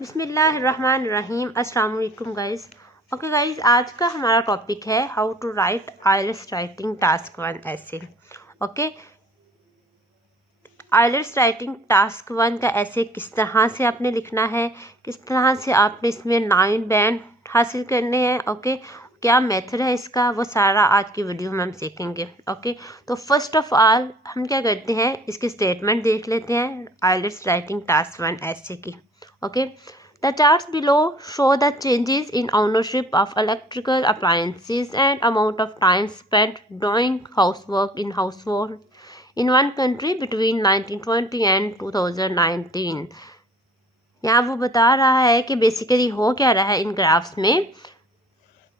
बिस्मिल्लाहिर्रहमानिर्रहीम। अस्सलाम वालेकुम गाइस। ओके गाइस, आज का हमारा टॉपिक है how to write IELTS writing task 1 ऐसे। ओके, आइलेट्स राइटिंग टास्क 1 का ऐसे किस तरह से आपने लिखना है, किस तरह से आपने इसमें 9 बैंड हासिल करने हैं। ओके, क्या मेथड है इसका, वो सारा आज की वीडियो में हम सीखेंगे। ओके, तो फर्स्ट ऑफ ऑल हम क्या करते हैं, इसकी स्टेटमेंट देख लेते हैं आइलेट्स राइटिंग टास्क 1 ऐसे की। Okay, the charts below show the changes in ownership of electrical appliances and amount of time spent doing housework in household in one country between 1920 and 2019। यहाँ वो बता रहा है कि बेसिकली हो क्या रहा है इन ग्राफ्स में।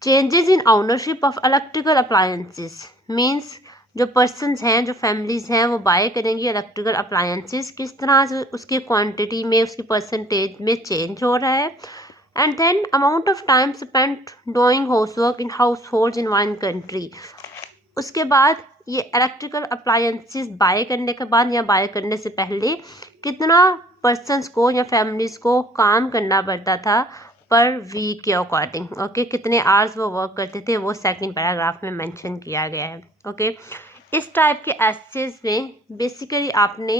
Changes in ownership of electrical appliances means जो पर्सन्स हैं, जो फैमिलीज हैं, वो बाय करेंगी इलेक्ट्रिकल अप्लायंसेस, किस तरह से उसकी क्वांटिटी में, उसकी परसेंटेज में चेंज हो रहा है। And then amount of time spent doing housework in household in one country. उसके बाद ये इलेक्ट्रिकल अप्लायंसेस बाय करने के बाद या बाय करने से पहले कितना पर्सन्स को या फैमिलीज को काम करना पड़ता था पर वीक के अकॉर्डिंग। ओके, कितने आवर्स वो वर्क करते थे वो सेकंड पैराग्राफ में मेंशन किया गया है। ओके, इस टाइप के एसेस में बेसिकली आपने,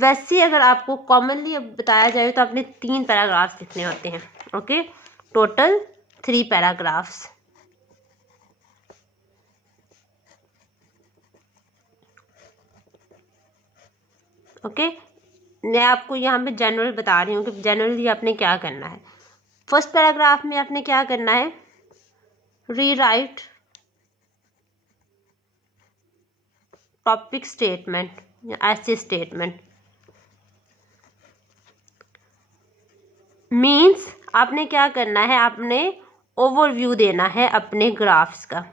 वैसे अगर आपको कॉमनली बताया जाए तो आपने 3 पैराग्राफ्स लिखने होते हैं। Okay, total 3 paragraphs. ओके, मैं आपको यहाँ पे जनरल बता रही हूँ कि जनरली आपने क्या करना है। फर्स्ट पैराग्राफ में आपने क्या करना है, रीराइट टॉपिक स्टेटमेंट या ऐसे स्टेटमेंट। मीन्स आपने क्या करना है, आपने ओवरव्यू देना है अपने ग्राफ्स का।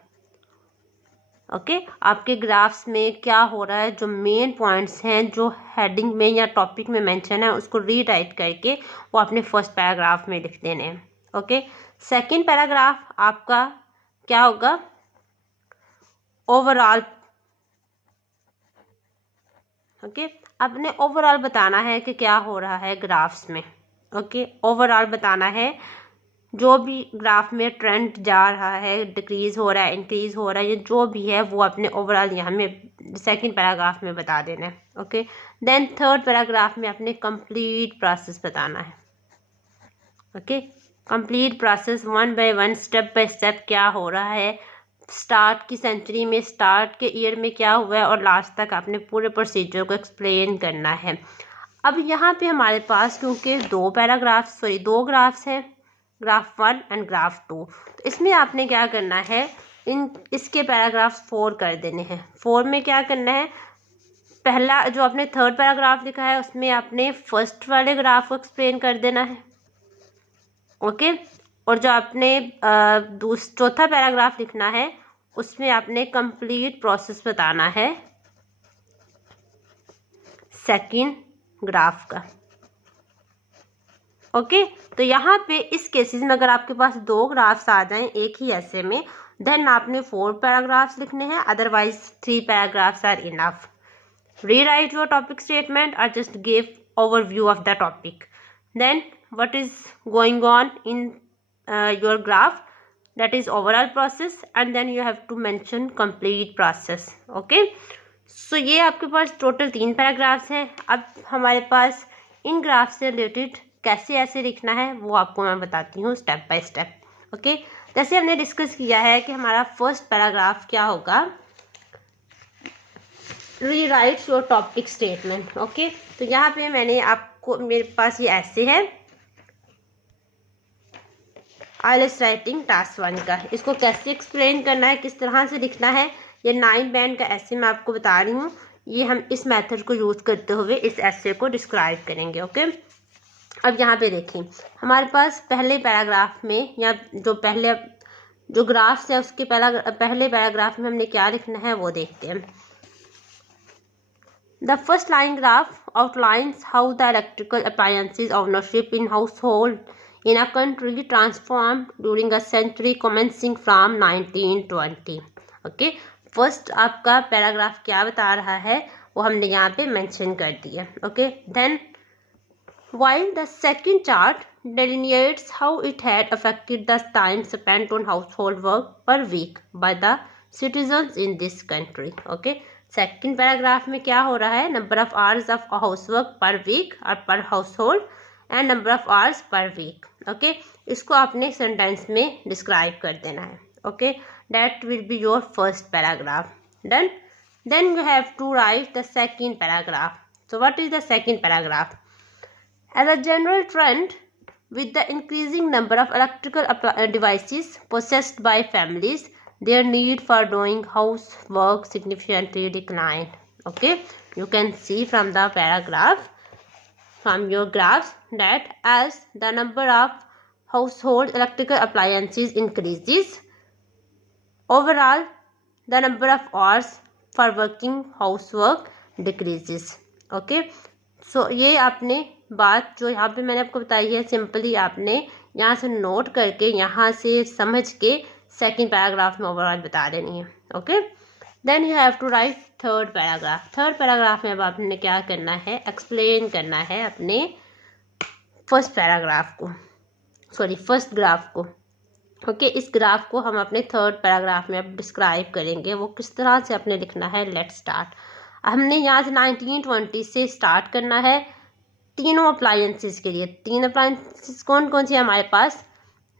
ओके, आपके ग्राफ्स में क्या हो रहा है, जो मेन पॉइंट्स हैं जो हेडिंग में या टॉपिक में मेंशन है, उसको रीराइट करके वो अपने फर्स्ट पैराग्राफ में लिख देने हैं। ओके, सेकंड पैराग्राफ आपका क्या होगा, ओवरऑल। ओके, आपने ओवरऑल बताना है कि क्या हो रहा है ग्राफ्स में। ओके, ओवरऑल बताना है जो भी ग्राफ में ट्रेंड जा रहा है, डिक्रीज हो रहा है, इंक्रीज हो रहा है, ये जो भी है वो अपने ओवरऑल यहाँ में सेकंड पैराग्राफ में बता देना है। ओके, देन थर्ड पैराग्राफ में आपने कंप्लीट प्रोसेस बताना है। Okay, complete process 1 by 1 step by step क्या हो रहा है, स्टार्ट की सेंचुरी में, स्टार्ट के ईयर में क्या हुआ है और लास्ट तक आपने पूरे प्रोसीजर को एक्सप्लेन करना है। अब यहाँ पे हमारे पास क्योंकि 2 ग्राफ्स हैं, ग्राफ 1 एंड ग्राफ 2, तो इसमें आपने क्या करना है, इसके पैराग्राफ 4 कर देने हैं। 4 में क्या करना है, पहला जो आपने थर्ड पैराग्राफ लिखा है उसमें आपने फर्स्ट वाले ग्राफ को एक्सप्लेन कर देना है। ओके, और जो आपने चौथा पैराग्राफ लिखना है उसमें आपने कंप्लीट प्रोसेस बताना है सेकंड ग्राफ का। ओके, तो यहाँ पे इस केसेस में अगर आपके पास 2 ग्राफ्स आ जाएं एक ही ऐसे में, देन आपने 4 पैराग्राफ्स लिखने हैं, otherwise 3 paragraphs are enough. Rewrite your topic statement और just give overview of the topic, then what is going on in your graph, that is overall process, and then you have to mention complete process. okay, so ये आपके पास टोटल 3 पैराग्राफ्स हैं। अब हमारे पास इन ग्राफ से रिलेटेड कैसे ऐसे लिखना है वो आपको मैं बताती हूँ स्टेप बाय स्टेप। ओके, जैसे हमने डिस्कस किया है कि हमारा फर्स्ट पैराग्राफ क्या होगा, rewrite your topic statement. Okay, तो यहाँ पे मैंने आपको, मेरे पास ये ऐसे है आइलेट्स राइटिंग टास्क 1 का, इसको कैसे एक्सप्लेन करना है, किस तरह से लिखना है, ये 9 बैंड का ऐसे मैं आपको बता रही हूँ। ये हम इस मेथड को यूज़ करते हुए इस ऐसे को डिस्क्राइब करेंगे। ओके, अब यहाँ पे देखें हमारे पास पहले पैराग्राफ में या जो ग्राफ्स है उसके पहले पैराग्राफ में हमने क्या लिखना है वो देखते हैं। The first line graph outlines how the electrical appliances ownership in household in a country transformed during a century commencing from 1920। Okay, first आपका पैराग्राफ क्या बता रहा है वो हमने यहाँ पे मेंशन कर दिया। Okay, then while the second chart delineates how it had affected the time spent on household work per week by the citizens in this country. Okay, second paragraph में क्या हो रहा है, number of hours of housework per week और per household and number of hours per week. Okay, इसको आपने sentence में describe कर देना है. Okay, that will be your first paragraph. Done. Then you have to write the second paragraph. So what is the second paragraph? As a general trend, with the increasing number of electrical devices possessed by families, their need for doing housework significantly declined. Okay, you can see from the paragraph, from your graphs, that as the number of household electrical appliances increases, overall the number of hours for working housework decreases. Okay, so ये आपने बात जो यहाँ पे मैंने आपको बताई है, सिंपली आपने यहाँ से नोट करके, यहाँ से समझ के सेकंड पैराग्राफ में ओवरऑल बता देनी है. Okay, then you have to write third paragraph. Third paragraph में अब आपने क्या करना है, एक्सप्लेन करना है अपने फर्स्ट पैराग्राफ को, सॉरी फर्स्ट ग्राफ को. ओके, इस ग्राफ को हम अपने थर्ड पैराग्राफ में अब डिस्क्राइब करेंगे, वो किस तरह से आपने लिखना है. Let's start. हमने यहाँ से 1920 से स्टार्ट करना है. तीनों अप्लायंसेस के लिए, तीन अप्लायंसेस कौन कौन सी है हमारे पास?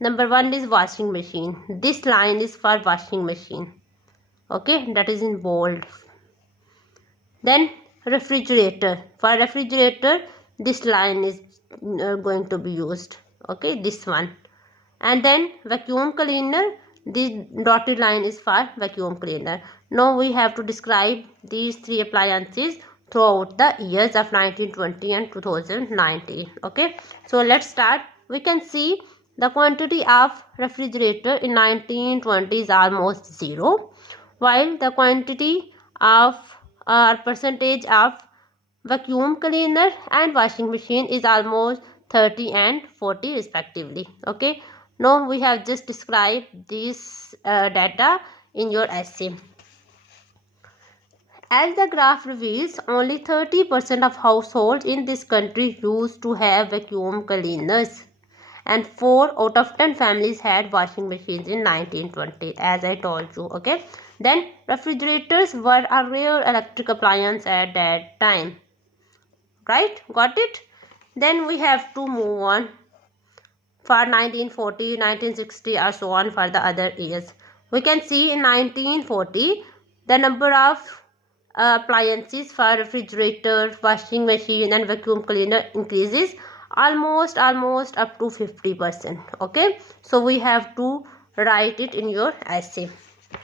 Number 1 is washing machine. This line is for washing machine. Okay, that is in bold. Then refrigerator. For refrigerator this line is going to be used. Okay, this one. And then vacuum cleaner, the dotted line is for vacuum cleaner. Now we have to describe these three appliances throughout the years of 1920 and 2019. Okay, so let's start. We can see the quantity of refrigerator in 1920 is almost 0, while the quantity of percentage of vacuum cleaner and washing machine is almost 30 and 40 respectively. Okay, now we have just described this data in your essay. As the graph reveals, only 30% of households in this country used to have vacuum cleaners, and 4 out of 10 families had washing machines in 1920, as I told you. Okay, then refrigerators were a rare electric appliance at that time. Right, got it? Then we have to move on for 1940, 1960 or so on for the other years. We can see in 1940 the number of appliances for refrigerator, washing machine and vacuum cleaner increases almost up to 50%. Okay, so we have to write it in your essay.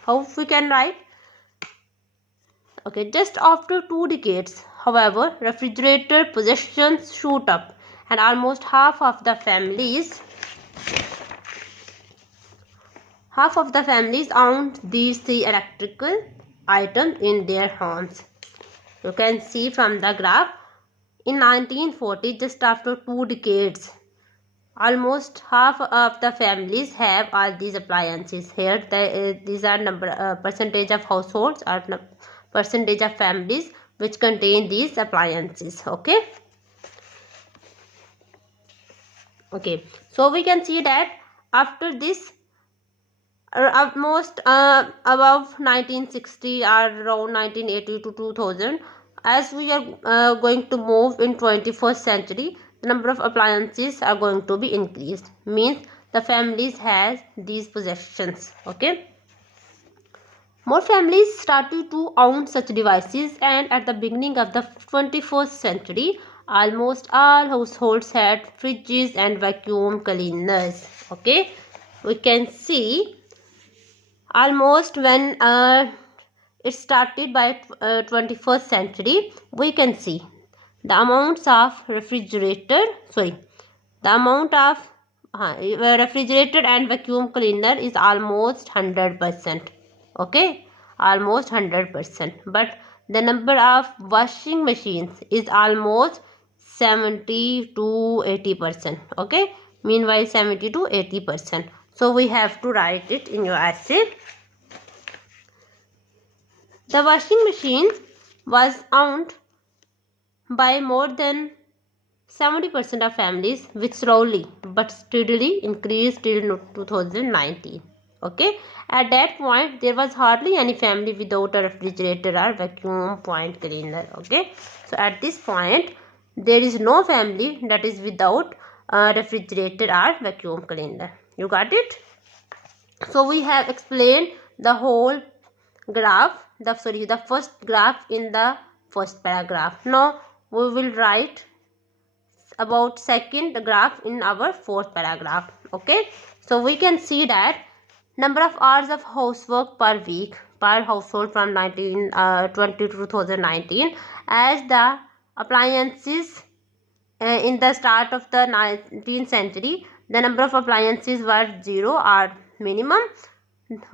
How we can write? Okay, just after 2 decades, however, refrigerator possessions shoot up and almost half of the families owned these 3 electrical items in their homes. You can see from the graph, in 1940, just after 2 decades, almost half of the families have all these appliances. Here these are percentage of households or percentage of families which contain these appliances. Okay, so we can see that after this, almost above 1960 or around 1980 to 2000, as we are going to move in 21st century, the number of appliances are going to be increased, means the families has these possessions. Okay, more families started to own such devices, and at the beginning of the 21st century, almost all households had fridges and vacuum cleaners. Okay, we can see almost when it started by 21st century, we can see the amounts of refrigerator and vacuum cleaner is almost 100%. Okay, almost 100%, but the number of washing machines is almost 70 to 80%. Okay, meanwhile 70 to 80%. So we have to write it in your essay. The washing machine was owned by more than 70% of families with slowly but steadily increased till 2019. Okay, at that point there was hardly any family without a refrigerator or vacuum point cleaner. Okay, so at this point there is no family that is without a refrigerator or vacuum cleaner. You got it? So we have explained the whole graph, the first graph in the first paragraph. Now we will write about second graph in our fourth paragraph. Okay, so we can see that number of hours of housework per week per household from 1920 to 2019, as the appliances in the start of the 19th century, the number of appliances were 0 or minimum.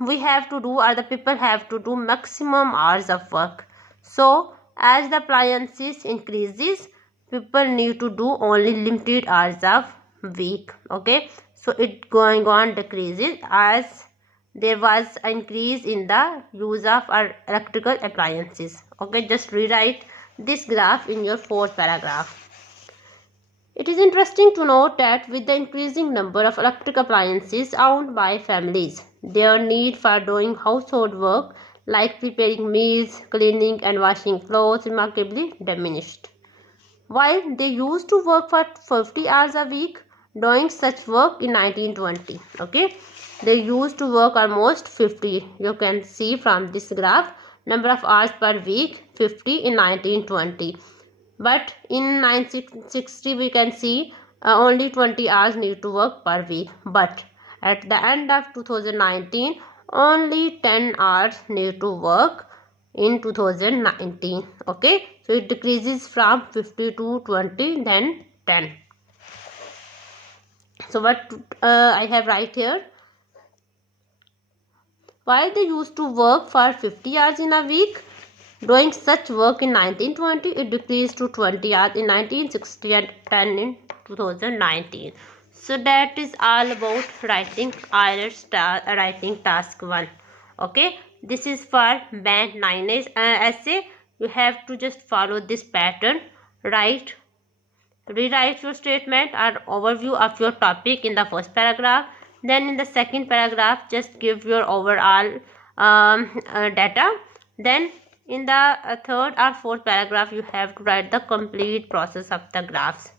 We have to do, or the people have to do, maximum hours of work. So as the appliances increases, people need to do only limited hours of week. Okay, so it going on decreases as there was an increase in the use of our electrical appliances. Okay, just rewrite this graph in your fourth paragraph. It is interesting to note that with the increasing number of electric appliances owned by families, their need for doing household work like preparing meals, cleaning and washing clothes remarkably diminished. While they used to work for 50 hours a week, doing such work in 1920. Okay, they used to work almost 50. You can see from this graph, number of hours per week 50 in 1920. But in 1960 we can see only 20 hours need to work per week. But at the end of 2019, only 10 hours need to work in 2019. Okay, so it decreases from 50 to 20, then 10. So what I have right here, while they used to work for 50 hours in a week, doing such work in 1920, it decreased to 20 hours in 1960 and 10 in 2019. So that is all about writing IELTS writing task 1. Okay, this is for band 9 essay. You have to just follow this pattern. Rewrite your statement or overview of your topic in the first paragraph. Then in the second paragraph, just give your overall data. Then in the third or fourth paragraph, you have to write the complete process of the graphs.